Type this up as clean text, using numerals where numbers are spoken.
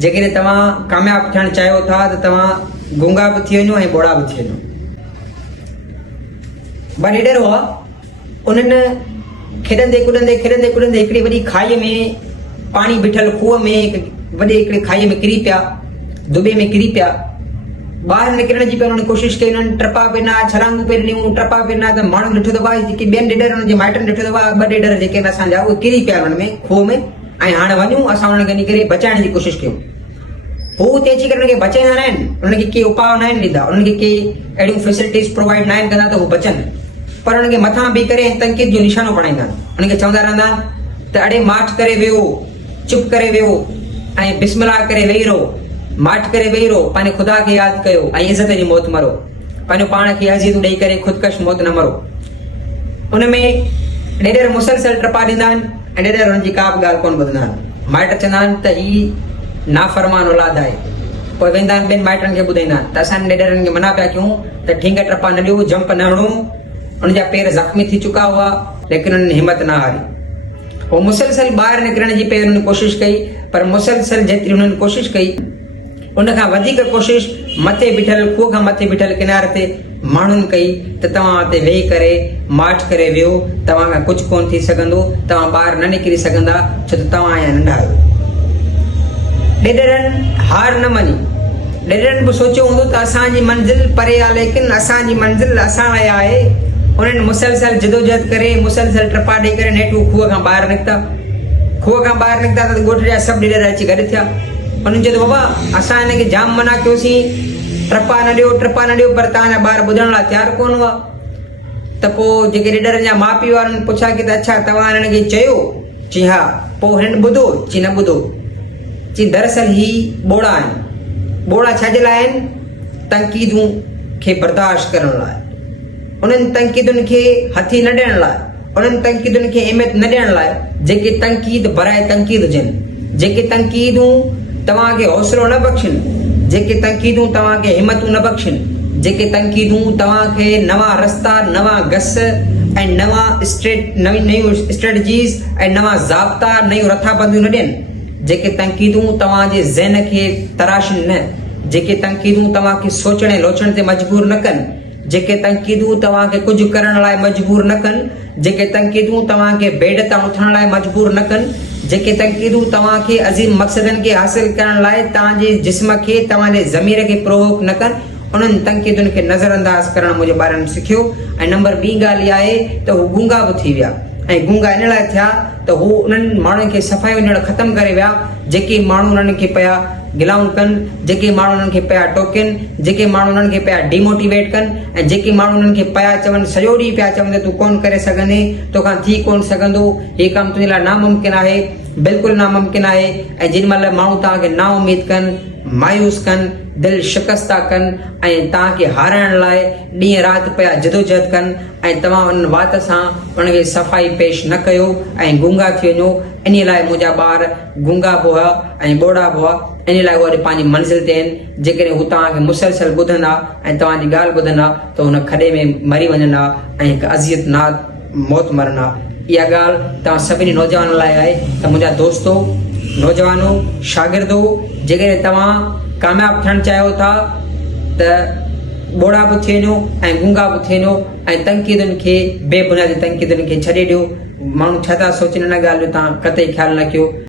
जेकॾहिं तव्हां कामयाब थियणु चाहियो था त तव्हां गूंगा बि थी वञो ऐं ॿोड़ा बि थी वञो। ॿ लीडर हुआ, उन्हनि खेॾंदे कुॾंदे हिकिड़ी वॾी खाईअ में, पाणी बीठल खूह में, वॾे हिकिड़े खाईअ में किरी पिया, दुबे में किरी पिया। ॿाहिरि निकिरण जी उन्होंने कोशिशि कई, उन्हनि टपा पे ॾिना, छलांगू पे ॾिनियूं, टपा पे ॾिना, त माण्हू ॾिठो त जेके ॿियनि लीडरनि जे माइटनि ॾिठो त ॿ लीडर जेके आहिनि असांजा उहे किरी पिया हुननि में खूह में, ऐं हाणे वञूं असां हुननि खे वञी करे बचाइण जी कोशिशि कयूं। हू हुते अची करे हुनखे बचाईंदा न आहिनि, उन्हनि खे के उपाउ न आहिनि ॾींदा, उन्हनि खे के अहिड़ियूं फैसिलिटीज़ प्रोवाइड न आहिनि कंदा त हू बचनि, पर उन्हनि खे मथां बीह करे तनक़ीद जो निशानो पढ़ाईंदा आहिनि। उन्हनि खे चवंदा रहंदा आहिनि त अड़े माठ करे वेहो, चुप करे वेहो ऐं बिस्मिल्लाह करे वेही रहो, माठ करे वेही रहो, पंहिंजे ख़ुदा खे यादि कयो ऐं इज़त जी मौत मरो, पंहिंजो पाण खे अज़ीज़ ॾेई करे ख़ुदकश मौत न मरो। उन में लीडर मुसलसल टपा ॾींदा आहिनि ऐं लीडर हुननि जी का बि ॻाल्हि कोन ॿुधंदा आहिनि। माइट चवंदा आहिनि त ही नाफ़रमान औलाद आहे, पोइ वेंदा आहिनि ॿियनि माइटनि खे ॿुधाईंदा आहिनि त असां लीडरनि खे मना पिया कयूं त ठींग टपा न ॾियो, जंप न हणो। उनजा पेर ज़ख़्मी थी चुका हुआ, लेकिन उन्हनि हिमत न हारी। पोइ मुसलसल ॿाहिरि निकिरण जी पहिरीं उन्हनि कोशिशि कई, पर मुसलसल जेतिरी उन्हनि कोशिशि कई उनखां वधीक कोशिशि मथे बीठल खूह खां मथे बीठल किनारे ते माण्हुनि कई त तव्हां हिते वेही करे माठ करे वियो, तव्हां खां कुझु कोन थी सघंदो, तव्हां ॿाहिरि न निकिरी सघंदा, छो त तव्हां अञा नंढा आहियो। लीडरनि हार न मञी, लीडरनि बि सोचियो हूंदो त असांजी मंज़िल परे आहे, लेकिन असांजी मंज़िल असां लाइ आहे। उन्हनि मुसलसल जदोजहद करे, मुसलसल टपा ॾेई करे नेठू खूह खां ॿाहिरि निकिता। खूह खां ॿाहिरि निकिता त ॻोठ जा सभु लीडर अची गॾु थिया। उन्हनि चयो त बाबा असां हिनखे जाम मना कयोसीं, टपा न ॾियो, पर तव्हांजा ॿार ॿुधण लाइ तयारु कोन हुआ। त पोइ जेके लीडरनि जा माउ पीउ वारनि पुछा की त अच्छा तव्हां हिननि खे चयो? चई हा। पोइ हिननि ॿुधो? चई न ॿुधो। चई दरअसल ही ॿोड़ा आहिनि। ॿोड़ा छाजे लाइ आहिनि? तनक़ीदूं खे बर्दाश्त करण लाइ, उन्हनि तनक़ीदुनि खे हथी न ॾियण लाइ, उन्हनि तनक़ीदुनि खे अहमियत न ॾियण लाइ, जेके तनक़ीद बराए तनक़ीद हुजनि, जेके तनक़ीदूं तव्हांखे हौसलो न बख़्शनि, जेके तनक़ीदूं तव्हांखे हिमतूं न बख़्शनि, जेके तनक़ीदूं तव्हांखे नवां रस्ता, नवां गस ऐं नयूं स्ट्रेटजीज़ ऐं नवां ज़ाब्ता, नयूं रथाबंदियूं न ॾियनि, जेके तनक़ीदूं तव्हांजे ज़हन खे तराशनि न, जेके तनक़ीदूं तव्हांखे सोचण ऐं लोचण ते मजबूर न कनि, जेके तनक़ीदूं तव्हांखे कुझु करण लाइ मजबूर न कनि, जेके तनक़ीदूं तव्हांखे बेड तां उथण लाइ मजबूर न कनि, जेके तनक़ीदूं तव्हांखे अज़ीम मक़सदनि खे हासिल करण लाइ तव्हांजे जिस्म खे, तव्हांजे ज़मीर खे प्रोवोक न कनि, उन्हनि तनक़ीदुनि खे नज़रअंदाज़ करणु मुंहिंजे ॿारनि सिखियो। ऐं नंबर ॿी ॻाल्हि इहा आहे त हू गूंगा बि थी विया, ऐं गूंगा इन लाइ थिया त हू उन्हनि माण्हुनि खे सफ़ाई वञणु ख़तमु करे विया, जेके माण्हू उन्हनि खे पिया गिलाऊं कनि, जेके माण्हू उन्हनि खे पिया टोकनि, जेके माण्हू उन्हनि खे पिया डिमोटिवेट कनि, ऐं जेके माण्हू उन्हनि खे पिया चवनि, सॼो ॾींहुं पिया चवनि त तूं कोन करे सघंदे, तोखां थी कोन सघंदो, हे कमु तुंहिंजे लाइ नामुमकिन आहे, बिल्कुलु नामुमकिन आहे। ऐं जेॾी महिल माण्हू तव्हांखे ना उमेद कनि, मायूस कनि, दिलि शिकस्त कनि ऐं तव्हांखे हाराइण लाइ ॾींहं राति पिया जदोजहद कनि, ऐं तव्हां उन वात सां उनखे सफ़ाई पेश न कयो ऐं गूंगा थी वञो, इन लाइ मुंहिंजा ॿार गूंगा बि हुआ ऐं ॿोड़ा बि हुआ। इन लाइ उहे पंहिंजी मंज़िल ते आहिनि। जेकॾहिं हू तव्हांखे मुसलसल ॿुधंदा ऐं तव्हांजी ॻाल्हि ॿुधंदा त हुन खॾे में मरी वञंदा ऐं हिकु अज़ियतनाक मौत मरंदा। इहा ॻाल्हि तव्हां सभिनी नौजवाननि लाइ आहे त मुंहिंजा दोस्तो, नौजवानो, शागिर्दो, जेकॾहिं तव्हां कामयाब थियणु चाहियो था त ॿोड़ा बि थी वञो ऐं गूंगा बि थी वञो ऐं तनक़ीदुनि खे, बेबुनियादी तनक़ीदुनि खे छॾे ॾियो। माण्हू छा था सोचनि इन ॻाल्हि जो तव्हां कतई ख़्यालु न कयो।